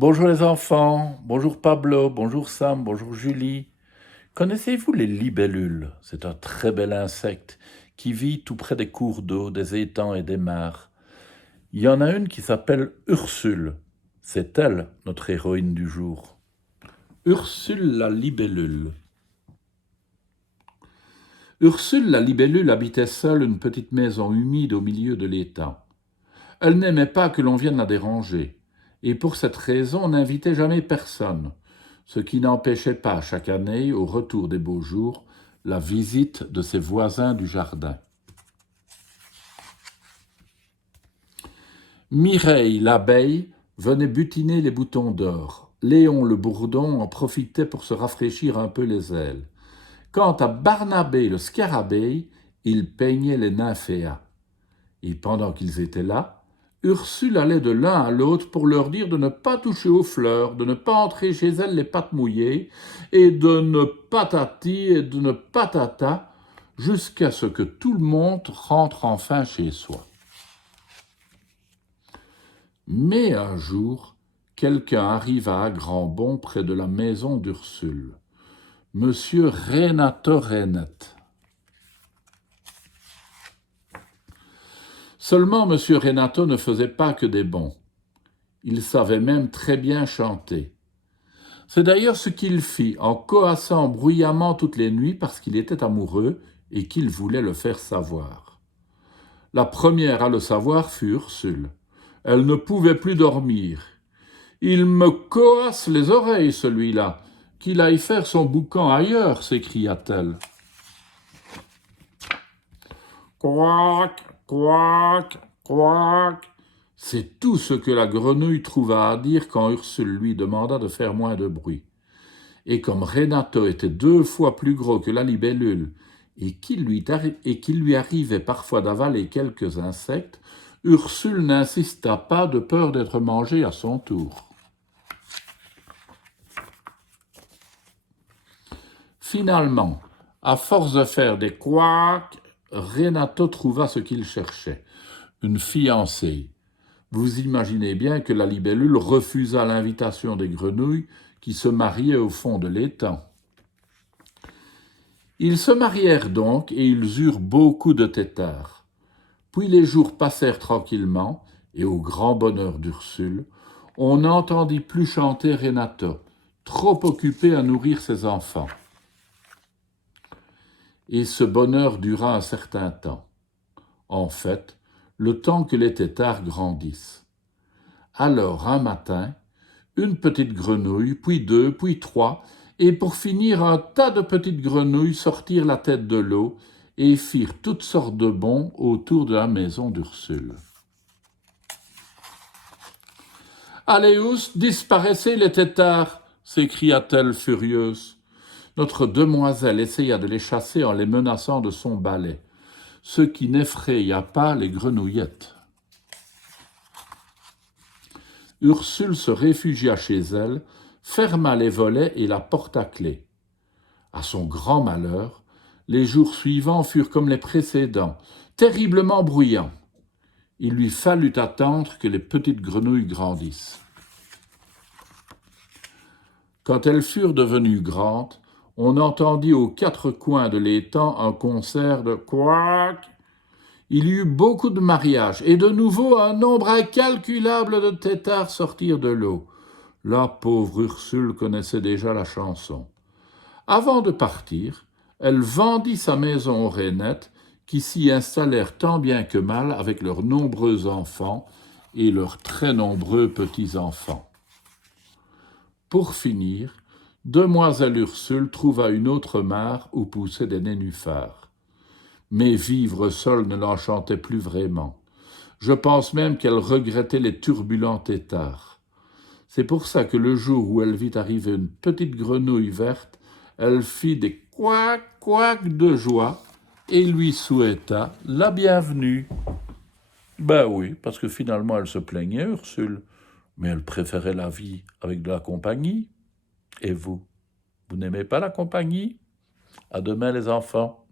Bonjour les enfants, bonjour Pablo, bonjour Sam, bonjour Julie. Connaissez-vous les libellules? C'est un très bel insecte qui vit tout près des cours d'eau, des étangs et des mares. Il y en a une qui s'appelle Ursule. C'est elle, notre héroïne du jour. Ursule la libellule. Ursule la libellule habitait seule une petite maison humide au milieu de l'étang. Elle n'aimait pas que l'on vienne la déranger, et pour cette raison n'invitait jamais personne, ce qui n'empêchait pas chaque année, au retour des beaux jours, la visite de ses voisins du jardin. Mireille l'abeille venait butiner les boutons d'or. Léon le bourdon en profitait pour se rafraîchir un peu les ailes. Quant à Barnabé le scarabée, il peignait les nymphéas. Et pendant qu'ils étaient là, Ursule allait de l'un à l'autre pour leur dire de ne pas toucher aux fleurs, de ne pas entrer chez elles les pattes mouillées, et de ne patati et de ne patata, jusqu'à ce que tout le monde rentre enfin chez soi. Mais un jour, quelqu'un arriva à grand bond près de la maison d'Ursule. Monsieur Renato Renette. Seulement, M. Renato ne faisait pas que des bons. Il savait même très bien chanter. C'est d'ailleurs ce qu'il fit en coassant bruyamment toutes les nuits parce qu'il était amoureux et qu'il voulait le faire savoir. La première à le savoir fut Ursule. Elle ne pouvait plus dormir. « Il me coasse les oreilles, celui-là. Qu'il aille faire son boucan ailleurs, s'écria-t-elle. Couac, couac, couac. C'est tout ce que la grenouille trouva à dire quand Ursule lui demanda de faire moins de bruit. Et comme Renato était 2 fois plus gros que la libellule et qu'il lui arrivait parfois d'avaler quelques insectes, Ursule n'insista pas de peur d'être mangée à son tour. Finalement, à force de faire des couacs, Renato trouva ce qu'il cherchait, une fiancée. Vous imaginez bien que la libellule refusa l'invitation des grenouilles qui se mariaient au fond de l'étang. Ils se marièrent donc et ils eurent beaucoup de têtards. Puis les jours passèrent tranquillement et au grand bonheur d'Ursule, on n'entendit plus chanter Renato, trop occupé à nourrir ses enfants. Et ce bonheur dura un certain temps. En fait, le temps que les têtards grandissent. Alors, un matin, une petite grenouille, puis 2, puis 3, et pour finir, un tas de petites grenouilles sortirent la tête de l'eau et firent toutes sortes de bonds autour de la maison d'Ursule. « Allez, disparaissez les têtards !» s'écria-t-elle furieuse. Notre demoiselle essaya de les chasser en les menaçant de son balai, ce qui n'effraya pas les grenouillettes. Ursule se réfugia chez elle, ferma les volets et la porta clé. À son grand malheur, les jours suivants furent comme les précédents, terriblement bruyants. Il lui fallut attendre que les petites grenouilles grandissent. Quand elles furent devenues grandes, on entendit aux 4 coins de l'étang un concert de couac. Il y eut beaucoup de mariages, et de nouveau un nombre incalculable de têtards sortirent de l'eau. La pauvre Ursule connaissait déjà la chanson. Avant de partir, elle vendit sa maison aux Rainettes, qui s'y installèrent tant bien que mal avec leurs nombreux enfants et leurs très nombreux petits-enfants. Pour finir, demoiselle Ursule trouva une autre mare où poussaient des nénuphars. Mais vivre seule ne l'enchantait plus vraiment. Je pense même qu'elle regrettait les turbulents têtards. C'est pour ça que le jour où elle vit arriver une petite grenouille verte, elle fit des couacs, couacs de joie et lui souhaita la bienvenue. Ben oui, parce que finalement elle se plaignait, Ursule, mais elle préférait la vie avec de la compagnie. Et vous n'aimez pas la compagnie? À demain les enfants.